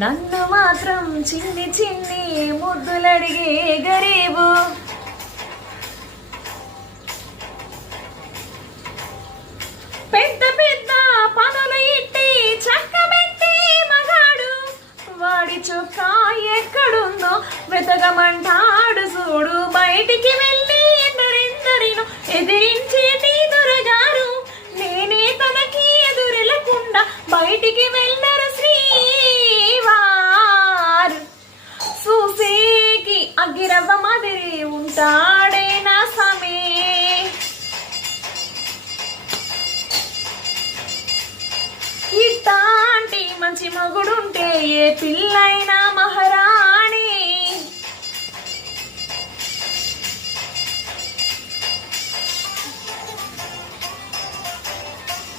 నన్ను మాత్రం చిన్ని చిన్ని ముద్దులడిగే గరీబు. పెద్ద పెద్ద పనులు ఇట్టి చక్కబెట్టే మగాడు, వాడి చొక్క ఎక్కడుందో వెతకమంటాడు చూడు. బయటికి వెళ్ళి ఎందరెందరినో ఎదిరించేటి దొరగారు, నేనే తనకి ఎదురెళ్ళకుండా బయటికి వెళ్ళరు శ్రీవారు. చూసేకి అగ్గిరవ్వ మాదిరి ఉంటాడే నా సమీ, ఇట్లాంటి మంచి మగుడుంటే ఏ పిల్లైనా మహారాణి.